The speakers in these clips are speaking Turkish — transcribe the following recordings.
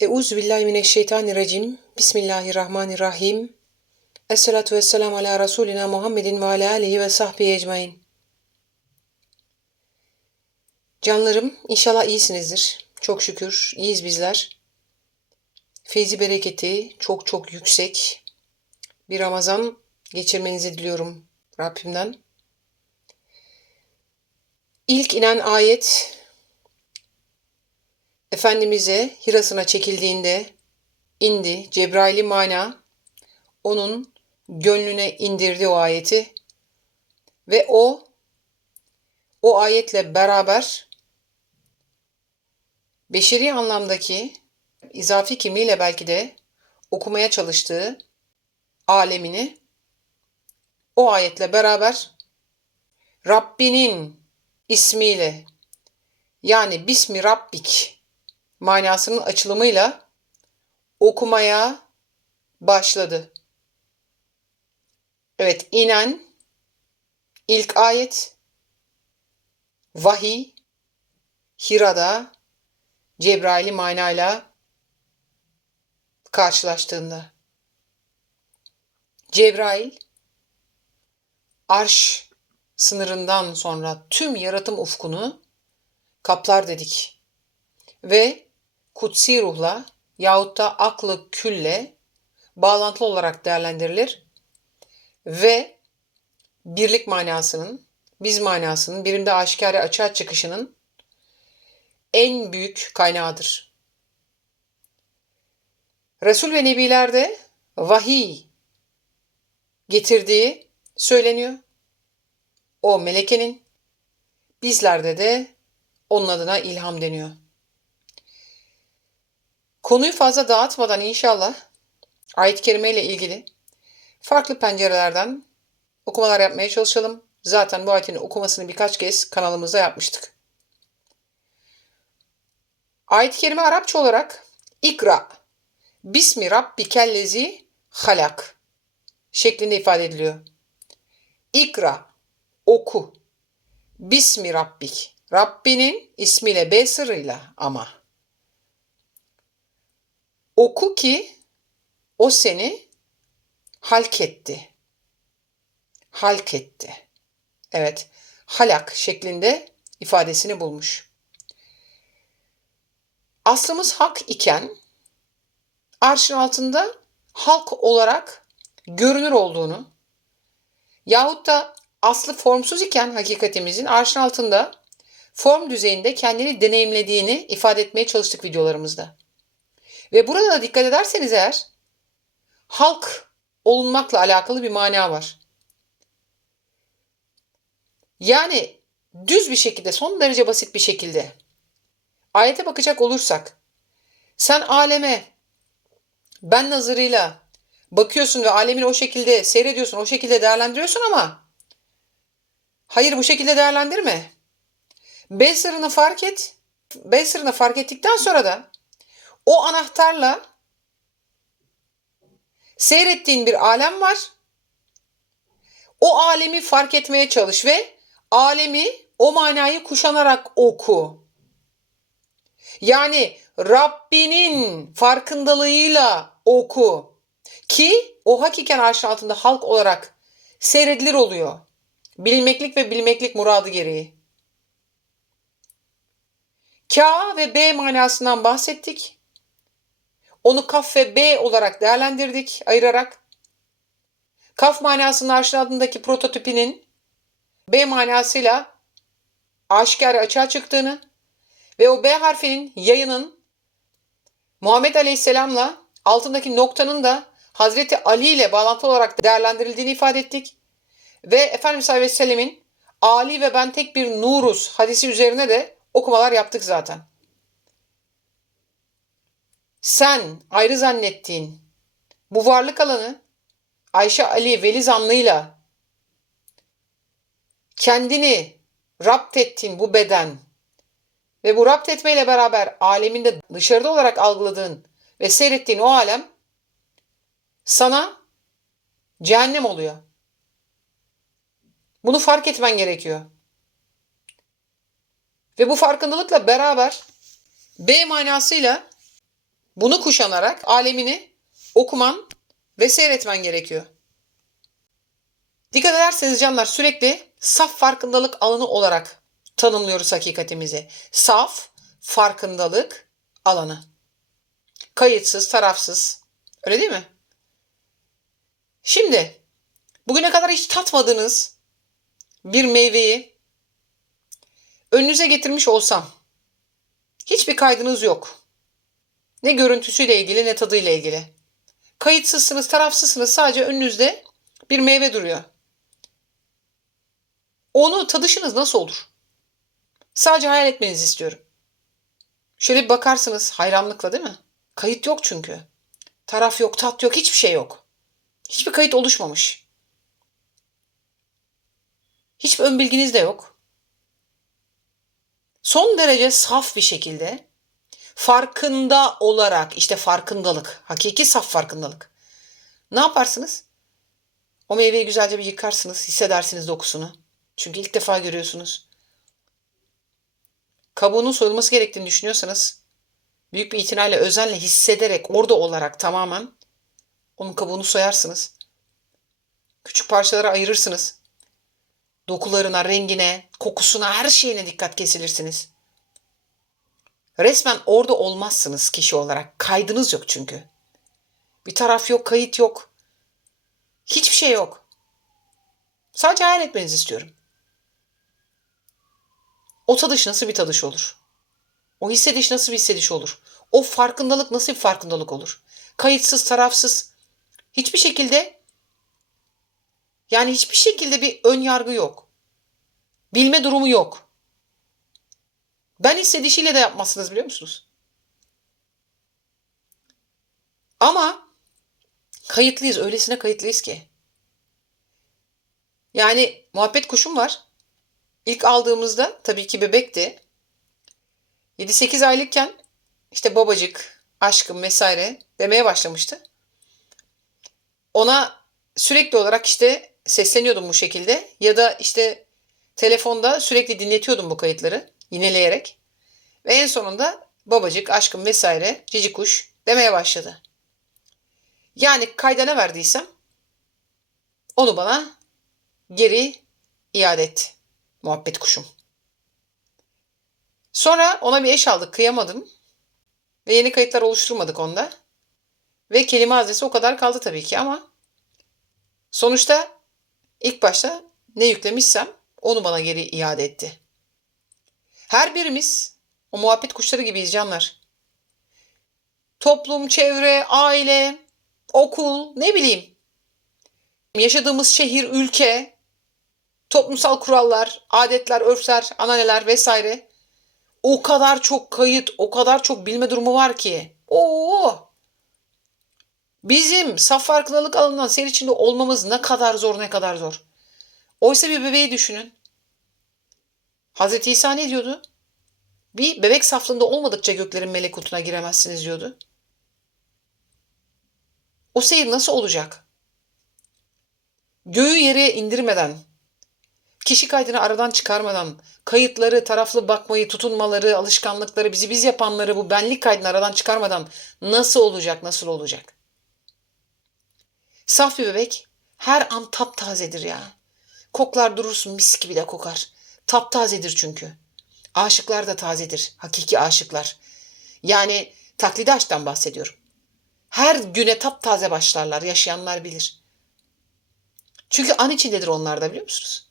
Euzu billahi mineşşeytanirracim. Bismillahirrahmanirrahim. Esselatu vesselamu ala Resulina Muhammedin ve ala alihi ve sahbihi ecmain. Canlarım, inşallah iyisinizdir. Çok şükür iyiyiz bizler. Feyzi bereketi çok çok yüksek bir Ramazan geçirmenizi diliyorum Rabbimden. İlk inen ayet Efendimiz'e Hiras'ına çekildiğinde indi. Cebrail'i mana onun gönlüne indirdi o ayeti ve o o ayetle beraber beşeri anlamdaki izafi kimliğiyle belki de okumaya çalıştığı alemini o ayetle beraber Rabbinin ismiyle yani Bismi Rabbik manasının açılımıyla okumaya başladı. Evet, inen ilk ayet vahiy Hira'da Cebrail'i manayla karşılaştığında Cebrail arş sınırından sonra tüm yaratım ufkunu kaplar dedik. Ve kutsi ruhla yahut da aklı külle bağlantılı olarak değerlendirilir. Ve birlik manasının, biz manasının, birimde aşikare açığa çıkışının en büyük kaynağıdır. Resul ve Nebilerde vahiy getirdiği söyleniyor. O melekenin, bizlerde de onun adına ilham deniyor. Konuyu fazla dağıtmadan inşallah ayet-i kerime ile ilgili farklı pencerelerden okumalar yapmaya çalışalım. Zaten bu ayetin okumasını birkaç kez kanalımızda yapmıştık. Ayet-i kerime Arapça olarak ikra bismi rabbikellezi halak şeklinde ifade ediliyor. İkra oku bismi rabbik Rabbinin ismiyle B sırrıyla ama oku ki o seni halk etti. Halk etti. Evet, halak şeklinde ifadesini bulmuş. Aslımız hak iken arşın altında halk olarak görünür olduğunu yahut da aslı formsuz iken hakikatimizin arşın altında form düzeyinde kendini deneyimlediğini ifade etmeye çalıştık videolarımızda. Ve burada da dikkat ederseniz eğer halk olunmakla alakalı bir mana var. Yani düz bir şekilde, son derece basit bir şekilde ayete bakacak olursak sen aleme ben nazarıyla bakıyorsun ve alemini o şekilde seyrediyorsun, o şekilde değerlendiriyorsun ama hayır bu şekilde değerlendirme. B sırrını fark et. B sırrını fark ettikten sonra da o anahtarla seyrettiğin bir alem var. O alemi fark etmeye çalış ve alemi o manayı kuşanarak oku. Yani Rabbinin farkındalığıyla oku. Ki o hakiken arşın altında halk olarak seyredilir oluyor. Bilmeklik ve bilmeklik muradı gereği. K ve B manasından bahsettik. Onu kaf ve B olarak değerlendirdik ayırarak. Kaf manasının aşağıdaki prototipinin B manasıyla aşikar açığa çıktığını ve o B harfinin yayının Muhammed Aleyhisselam'la altındaki noktanın da Hazreti Ali ile bağlantılı olarak değerlendirildiğini ifade ettik. Ve Efendimiz Aleyhisselam'ın Ali ve ben tek bir nuruz hadisi üzerine de okumalar yaptık zaten. Sen ayrı zannettiğin bu varlık alanı Ayşe Ali Veli zanlıyla kendini rapt ettiğin bu beden ve bu rapt etmeyle beraber aleminde dışarıda olarak algıladığın ve seyrettiğin o alem sana cehennem oluyor. Bunu fark etmen gerekiyor. Ve bu farkındalıkla beraber B manasıyla Bunu kuşanarak alemini okuman ve seyretmen gerekiyor. Dikkat ederseniz canlar sürekli saf farkındalık alanı olarak tanımlıyoruz hakikatimizi. Saf farkındalık alanı. Kayıtsız, tarafsız. Öyle değil mi? Şimdi bugüne kadar hiç tatmadığınız bir meyveyi önünüze getirmiş olsam hiçbir kaydınız yok. Ne görüntüsüyle ilgili ne tadıyla ilgili. Kayıtsızsınız, tarafsızsınız. Sadece önünüzde bir meyve duruyor. Onu tadışınız nasıl olur? Sadece hayal etmenizi istiyorum. Şöyle bir bakarsınız hayranlıkla değil mi? Kayıt yok çünkü. Taraf yok, tat yok, hiçbir şey yok. Hiçbir kayıt oluşmamış. Hiçbir ön bilginiz de yok. Son derece saf bir şekilde farkında olarak işte farkındalık, hakiki saf farkındalık. Ne yaparsınız? O meyveyi güzelce bir yıkarsınız, hissedersiniz dokusunu. Çünkü ilk defa görüyorsunuz. Kabuğunun soyulması gerektiğini düşünüyorsanız büyük bir itinayla, özenle hissederek, orada olarak tamamen onun kabuğunu soyarsınız. Küçük parçalara ayırırsınız. Dokularına, rengine, kokusuna, her şeyine dikkat kesilirsiniz. Resmen orada olmazsınız kişi olarak. Kaydınız yok çünkü. Bir taraf yok, kayıt yok. Hiçbir şey yok. Sadece hayal etmenizi istiyorum. O tadış nasıl bir tadış olur? O hissediş nasıl bir hissediş olur? O farkındalık nasıl bir farkındalık olur? Kayıtsız, tarafsız. Hiçbir şekilde yani hiçbir şekilde bir ön yargı yok. Bilme durumu yok. Ben hissedişiyle de yapmazsınız biliyor musunuz? Ama kayıtlıyız. Öylesine kayıtlıyız ki. Yani muhabbet kuşum var. İlk aldığımızda tabii ki bebekti. 7-8 aylıkken işte babacık, aşkım vesaire demeye başlamıştı. Ona sürekli olarak işte sesleniyordum bu şekilde ya da işte telefonda sürekli dinletiyordum bu kayıtları yineleyerek. Ve en sonunda babacık, aşkım vesaire, cici kuş demeye başladı. Yani kayda ne verdiysem onu bana geri iade etti. Muhabbet kuşum. Sonra ona bir eş aldık. Kıyamadım. Ve yeni kayıtlar oluşturmadık onda. Ve kelime haznesi o kadar kaldı tabii ki ama sonuçta ilk başta ne yüklemişsem onu bana geri iade etti. Her birimiz o muhabbet kuşları gibiyiz canlar. Toplum, çevre, aile, okul, ne bileyim. Yaşadığımız şehir, ülke, toplumsal kurallar, adetler, örfler, ananeler vesaire. O kadar çok kayıt, o kadar çok bilme durumu var ki. Oo! Bizim saf farkındalık alanından seyir içinde olmamız ne kadar zor ne kadar zor. Oysa bir bebeği düşünün. Hazreti İsa ne diyordu? Bir bebek saflığında olmadıkça göklerin melekutuna giremezsiniz diyordu. O seyir nasıl olacak? Göğü yere indirmeden, kişi kaydını aradan çıkarmadan, kayıtları, taraflı bakmayı, tutunmaları, alışkanlıkları, bizi biz yapanları bu benlik kaydını aradan çıkarmadan nasıl olacak, nasıl olacak? Saf bir bebek her an taptazedir ya. Koklar durursun mis gibi de kokar. Taptazedir çünkü. Aşıklar da tazedir. Hakiki aşıklar. Yani taklidi aşktan bahsediyorum. Her güne taptaze başlarlar. Yaşayanlar bilir. Çünkü an içindedir onlar da biliyor musunuz?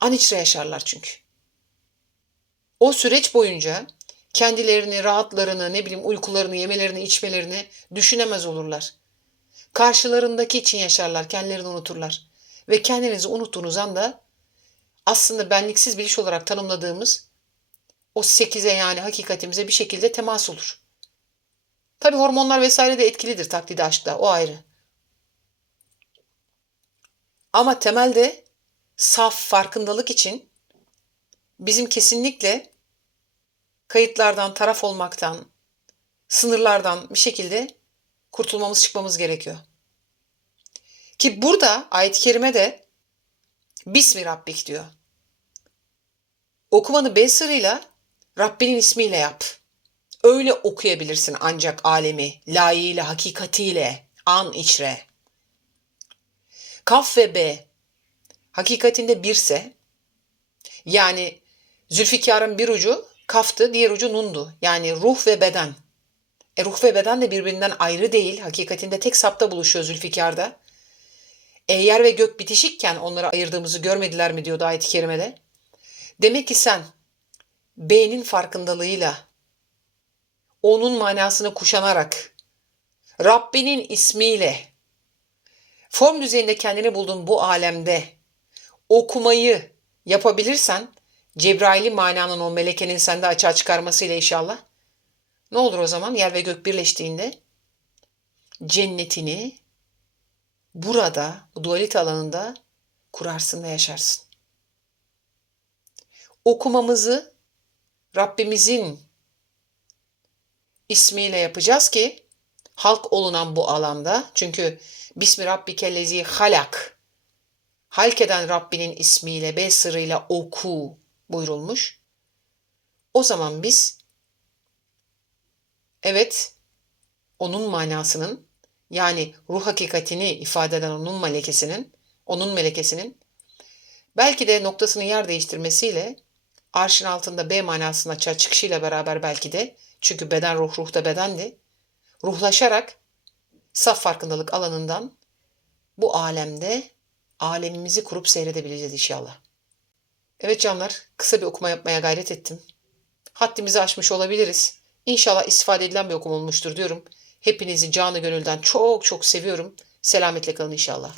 An içre yaşarlar çünkü. O süreç boyunca kendilerini, rahatlarını, ne bileyim uykularını, yemelerini, içmelerini düşünemez olurlar. Karşılarındaki için yaşarlar, kendilerini unuturlar. Ve kendinizi unuttuğunuz anda aslında benliksiz biliş olarak tanımladığımız o sekize yani hakikatimize bir şekilde temas olur. Tabi hormonlar vesaire de etkilidir taklidi aşkta o ayrı. Ama temelde saf farkındalık için bizim kesinlikle kayıtlardan, taraf olmaktan, sınırlardan bir şekilde kurtulmamız, çıkmamız gerekiyor. Ki burada ayet-i kerime de Bismi Rabbik diyor. Okumanı B sırrıyla Rabbinin ismiyle yap. Öyle okuyabilirsin ancak alemi layığıyla, hakikatiyle, an içre. Kaf ve B hakikatinde birse yani Zülfikar'ın bir ucu kaftı, diğer ucu nundu. Yani ruh ve beden. E ruh ve beden de birbirinden ayrı değil. Hakikatinde tek sapta buluşuyor Zülfikar'da. E yer ve gök bitişikken onları ayırdığımızı görmediler mi diyordu ayet-i kerimede. Demek ki sen B'nin farkındalığıyla onun manasını kuşanarak Rabbinin ismiyle form düzeyinde kendini bulduğun bu alemde okumayı yapabilirsen Cebrail'i mananın o melekenin sende açığa çıkarmasıyla inşallah ne olur o zaman yer ve gök birleştiğinde cennetini burada bu dualite alanında kurarsın ve yaşarsın. Okumamızı Rabbimizin ismiyle yapacağız ki halk olunan bu alanda çünkü Bismi Rabbikellezi halak halk eden Rabbinin ismiyle B sırrıyla oku buyurulmuş. O zaman biz evet onun manasının yani ruh hakikatini ifade eden onun melekesinin, onun melekesinin belki de noktasını yer değiştirmesiyle arşın altında B manasının açığa çıkışıyla beraber belki de çünkü beden ruh ruh da bedendi. Ruhlaşarak saf farkındalık alanından bu alemde alemimizi kurup seyredebileceğiz inşallah. Evet canlar, kısa bir okuma yapmaya gayret ettim. Haddimizi aşmış olabiliriz. İnşallah istifade edilen bir okum olmuştur diyorum. Hepinizi canı gönülden çok çok seviyorum. Selametle kalın inşallah.